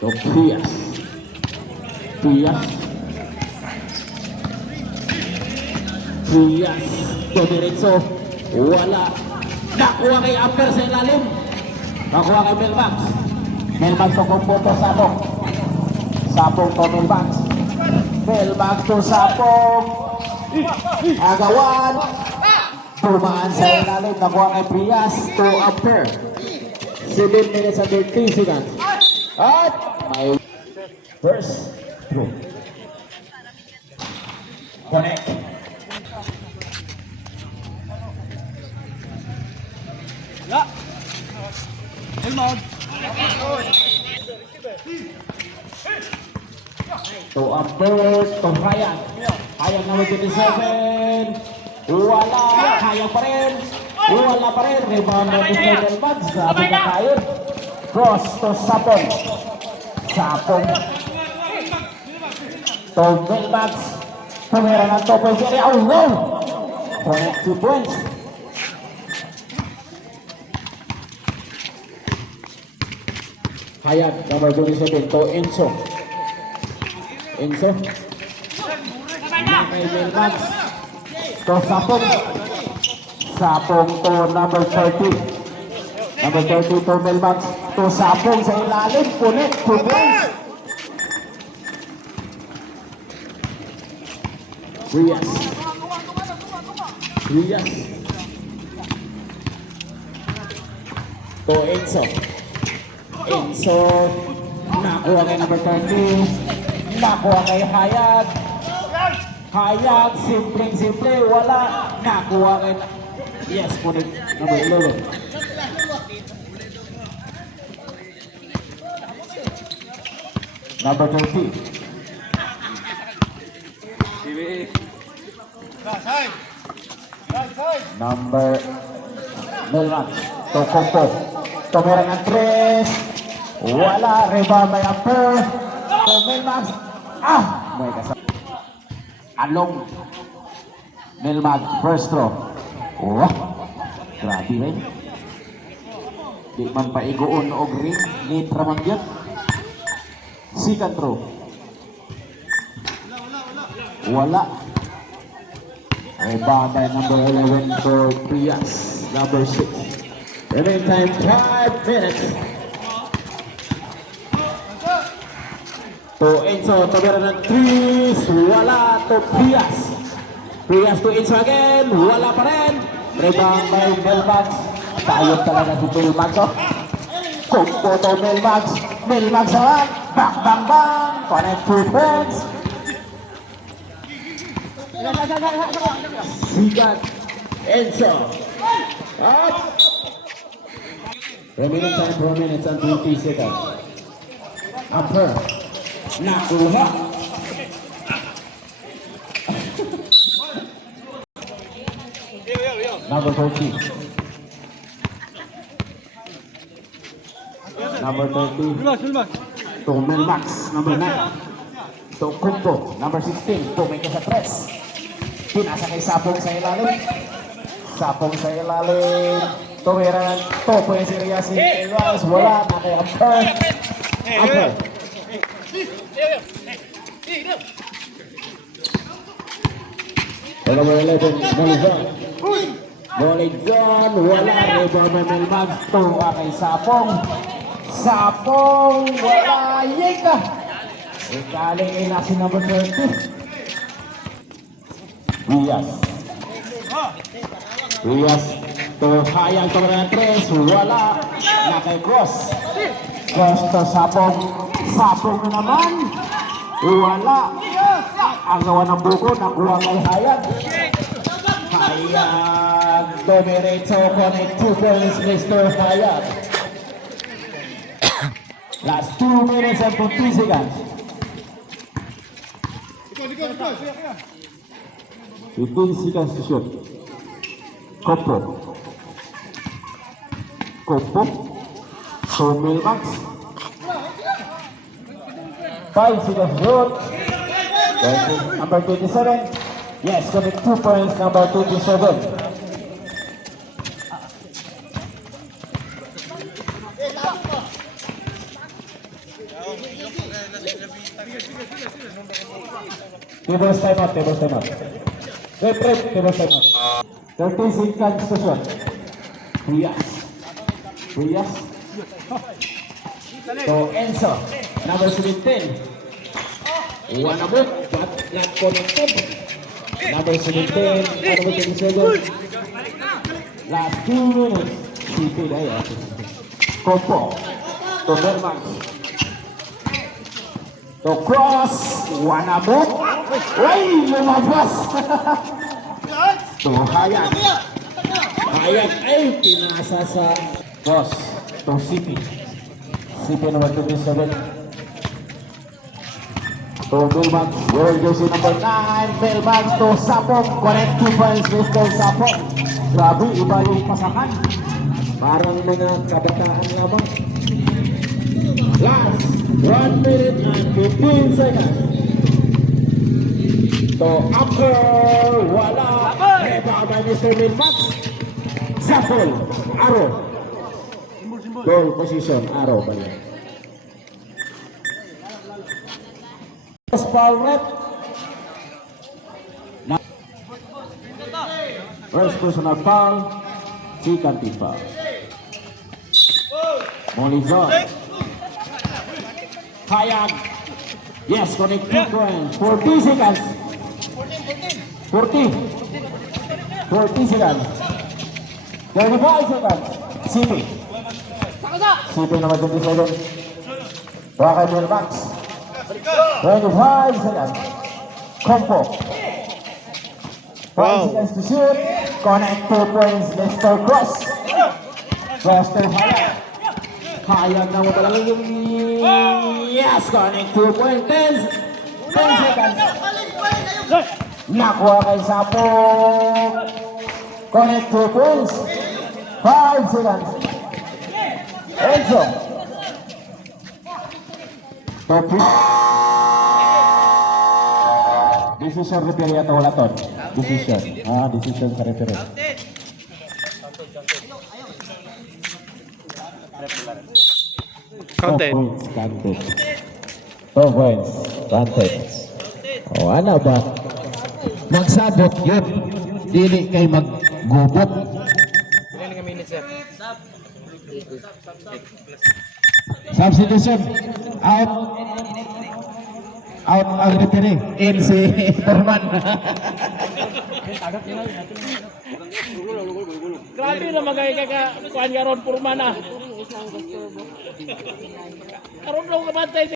to Prias. Diretso. Wala. Nakuha kay Amper sa ilalim. Nakuha kay Melmax. Melmax to kumputo Sapong. Sapong to Melmax. Melmax to Sapong. Agawan. Tumaan sa ilalim. Nakuha kay Prias to Amper. 7 minutes and 13 seconds. At may first throw. Connect. Ya. Elmod. To Amper, to Ryan. Ryan number 27. Wala. Kaya pa rin. Wala pa rin. Rebound ng Israel Mads. Sabi na tayo. Cross to Sapong. Sapong. To Melmax. Tumira ng 2 points area. Oh no! Connect 2 points. Hayag, number 27 to Enzo. Kay Melmax. To Sapong. Sapong to number 30. Number 30 to Melmax. To Sapong sa ilalim. Connect 2 points. Prias. To Enzo. Nakuha kay number 30. Nakuha kay Hayag. Simple, wala. Nakuha kay... Yes, connect number 11. Number 30. Number Melmax. To Compo. Tumira ng 3. Wala. Rebound by Amper. To Melmax. May kasama. Along. Melmax. First throw. Grabe rin. Di man paigoon o green. Late ramang yun. Second throw. Wala. Rebound by number 11 for Prias. Number 6. Remaining time 5 minutes. To Enzo, tumira ng 3. Wala to Prias. Prias to Enzo again. Wala pa rin. Rebound by Melmax. Tayog talaga si Melmax. Kumpo to Melmax. Melmax naman. Bang. Connect 2 points. Sigat. Enzo. Up. Remaining time 4 minutes and 20 seconds. Amper. Nakuha. Number 30. Number 30. To Melmax. Number 9. To Kumpo. Number 16. Pumika sa press. Pinasa kay Sapong sa ilalim. Tumira ng topo yung siriya si Melmax. Wala na kay Amper. Number 11, Molizan. Wala. Rebound by Melmax. Tuwa kay Sapong. Wala. Yeka. Ikaling ay nasi number 30. Prias. To Hayang tumira ng 3. Wala. Na kay Cross. Cross to Sapong. Sapong na naman. Wala. Ang gawa ng buko, nakuha kay Hayag. Domireto, connect 2 points, Mr. Hayag. Last 2 minutes and 50 seconds. 15 seconds to shoot. Kopo. To Melmax. 5 seconds to shoot. Number 27. Yes, connect 2 points, number 27. Tables time out, tables time out. Red, tables time out. 30 seconds to shot. Prias. To Enzo, number 17. One abot, but not connected. Number 17, number 27. Last 2 minutes. CP na yan. Kompo. To Berman. To cross. One abot. Uy, lumabas. To Hayat. Hayat ay pinasa sa cross. To CP. CP number 27. To Belmax, your jersey number 9, Belmax to Sapong, connect 2 points, Mr. Sapong. Grabe, iba yung pasakan. Parang mga kabataan lamang. Last 1 minute and 15 seconds. To upper, wala. Reba by Mr. Belmax. Sapong, arrow. Goal position, arrow ba yan? Foul rep. First personal foul, second team foul. Molizon. Hayag. Yes, connect 2 points. 40 seconds. 40 seconds. 35 seconds. CP. CP number 27. Bakay Milmax. 25 seconds. Kompo. 5 seconds to shoot. Connect 2 points. Mr. Cross. Cross to Hayag. Hayag na mo talaga yung... Yes! Connect 2 points. 10 seconds. Nakuha kay Sapong. Connect 2 points. 5 seconds. Enzo. Decision referee atau wala ton? Decision. Decision sa referee. Counted. 2 points. Counted. Oh, ano ba? Magsabot yun. Dili kay maggubot. Ilan nga minutes, sir? Substitution. Out ang referee. In si Forman. Grabe na magay ka kuan garon Purman ah. Karon lang kabantay